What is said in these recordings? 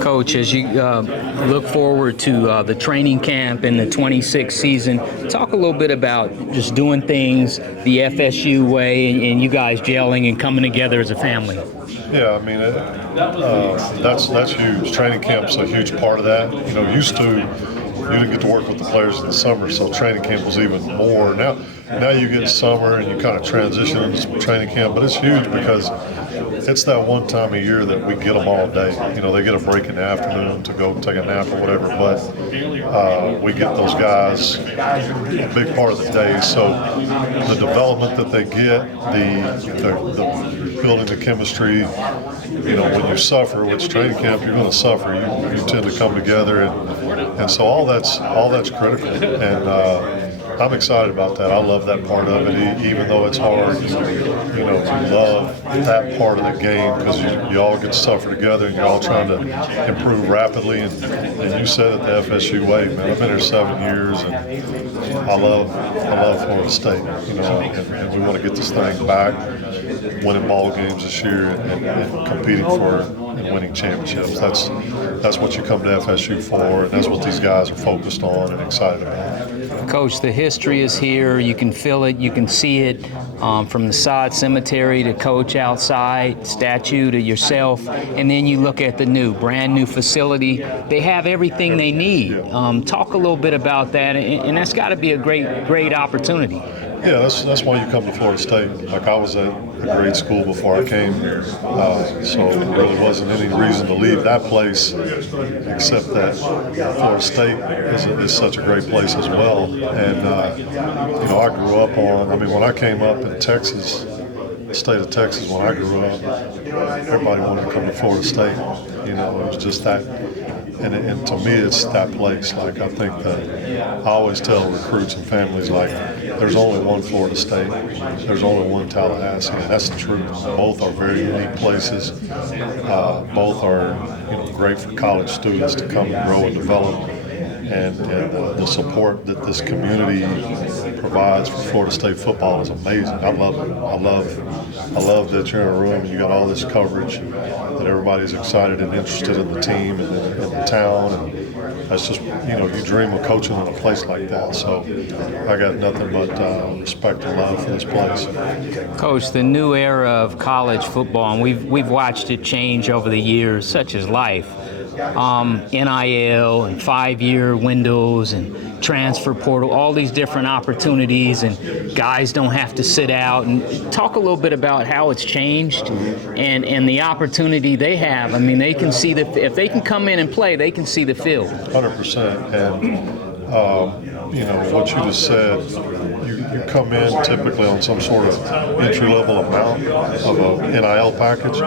Coach, as you look forward to the training camp and the 26th season, talk a little bit about just doing things the FSU way and you guys gelling and coming together as a family. Yeah, I mean, that's huge. Training camp's a huge part of that. Used to you didn't get to work with the players in the summer, so training camp was even more. Now you get summer and you kind of transition into some training camp, but it's huge because it's that one time a year that we get them all day. They get a break in the afternoon to go take a nap or whatever, but we get those guys a big part of the day. So the development that they get, the building the chemistry, when you suffer, which training camp you're going to suffer, you tend to come together, and so all that's critical. And I'm excited about that. I love that part of it, even though it's hard. You love that part of the game because you all get to suffer together and you're all trying to improve rapidly. And you said it the FSU way, man. I've been here 7 years, and I love Florida State. And we want to get this thing back, winning ball games this year and competing for and winning championships. That's what you come to FSU for, and that's what these guys are focused on and excited about. Coach, the history is here. You can feel it. You can see it from the sod cemetery to Coach outside, statue to yourself. And then you look at the brand new facility. They have everything they need. Talk a little bit about that. And that's got to be a great opportunity. Yeah, that's why you come to Florida State. Like, I was at a great school before I came here, so there really wasn't any reason to leave that place, except that Florida State is such a great place as well. And I grew up when I came up in Texas, the state of Texas, when I grew up, everybody wanted to come to Florida State. It was just that. And to me, it's that place. Like, I think that I always tell recruits and families, like, there's only one Florida State, there's only one Tallahassee, and that's the truth. Both are very unique places. Both are, great for college students to come and grow and develop. And the support that this community provides for Florida State football is amazing. I love it. I love that you're in a room and you got all this coverage, that everybody's excited and interested in the team and in the town. And that's just, you dream of coaching in a place like that. So I got nothing but respect and love for this place. Coach, the new era of college football, and we've watched it change over the years, such as life. NIL and 5-year windows and transfer portal, all these different opportunities, and guys don't have to sit out. And talk a little bit about how it's changed and the opportunity they have. I mean, they can see if they can come in and play, they can see the field. 100%. And what you just said, you come in typically on some sort of entry-level amount of a NIL package,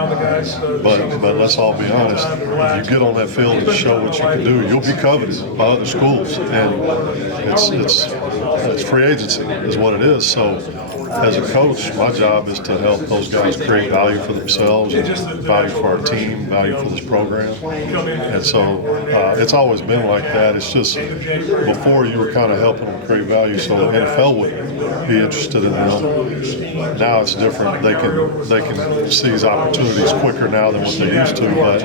but let's all be honest, if you get on that field and show what you can do, you'll be coveted by other schools, and it's free agency is what it is. So as a coach, my job is to help those guys create value for themselves and value for our team, value for this program. And so it's always been like that. It's just before you were kind of helping them create value so the NFL would be interested in them. Now it's different. They can seize opportunities quicker now than what they used to, but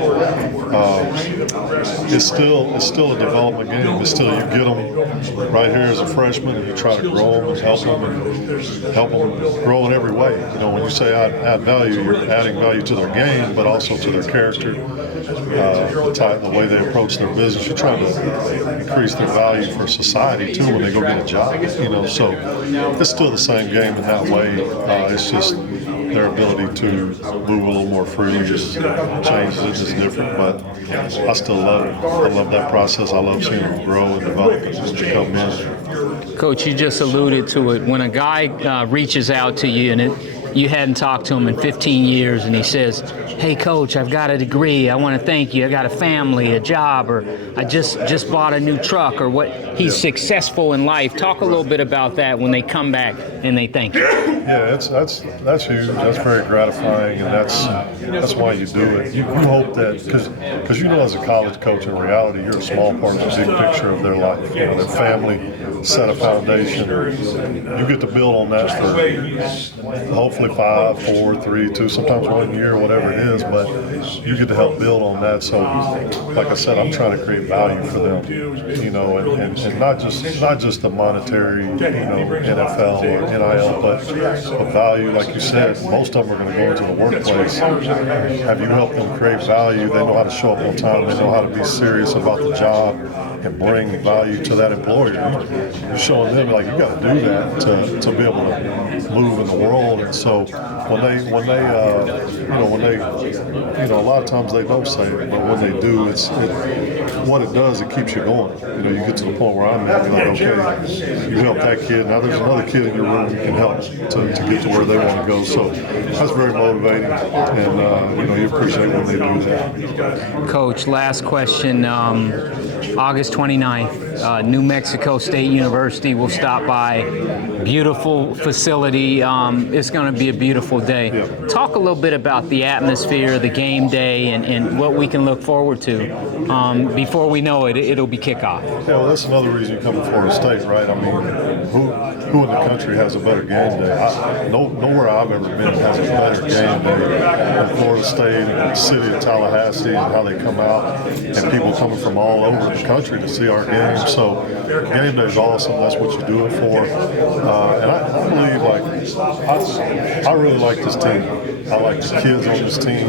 it's still a development game. It's still, you get them right here as a freshman and you try to grow them and help them grow in every way. When you say add value, you're adding value to their game, but also to their character, the way they approach their business. You're trying to increase their value for society too when they go get a job. So it's still the same game in that way. It's just their ability to move a little more freely just changes it, is different. But I still love it. I love that process. I love seeing them grow and develop as they come in. Coach, you just alluded to it. When a guy reaches out to you and you hadn't talked to him in 15 years and he says, "Hey, Coach, I've got a degree. I want to thank you. I got a family, a job, or I just bought a new truck," or what, he's successful in life. Talk a little bit about that when they come back and they thank you. Yeah, that's huge. That's very gratifying, and that's why you do it. You hope that, because as a college coach, in reality, you're a small part of the big picture of their life. Their family set a foundation. You get to build on that for hopefully hopefully 5, 4, 3, 2, sometimes 1 year, whatever it is. But you get to help build on that. So, like I said, I'm trying to create value for them, and not just the monetary, NFL or NIL, but value. Like you said, most of them are going to go into the workplace. Have you helped them create value? They know how to show up on time. They know how to be serious about the job and bring value to that employer. You're showing them like you got to do that to be able to move in the world. And so when they a lot of times they don't say it, but when they do, what it does, it keeps you going. You get to the point where I'm at, you're like, okay, you help that kid. Now there's another kid in your room you can help to get to where they want to go. So that's very motivating, and you appreciate when they do that. Coach, last question. August 29th, New Mexico State University will stop by. Beautiful facility. It's going to be a beautiful day. Yeah. Talk a little bit about the atmosphere, the game day, and what we can look forward to. Before we know it, it'll be kickoff. Yeah, well, that's another reason you come to Florida State, right? I mean, who in the country has a better game day? Nowhere I've ever been has a better game day than Florida State and the city of Tallahassee, and how they come out, and people coming from all over the country to see our game. So game day is awesome. That's what you do it for. And I believe, I really like this team. I like the kids on this team.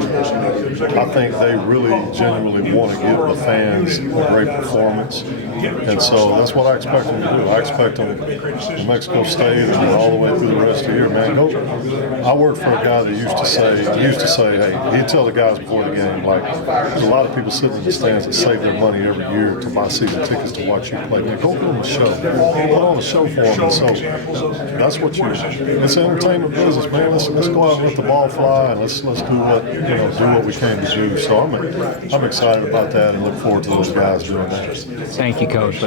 I think they really genuinely want to give the fans a great performance. And so that's what I expect them to do. I expect them in Mexico State and all the way through the rest of the year, man. I worked for a guy that used to say, hey, he'd tell the guys before the game, like, there's a lot of people sitting in the stands that save their money every year to buy season tickets to watch you play. Man, go put on a show. Put on a show for them. And so that's what it's an entertainment business, man. Let's go out and let the ball fly, and let's do what we came to do. So I'm excited about that and look forward to those guys doing that. Thank you, Coach.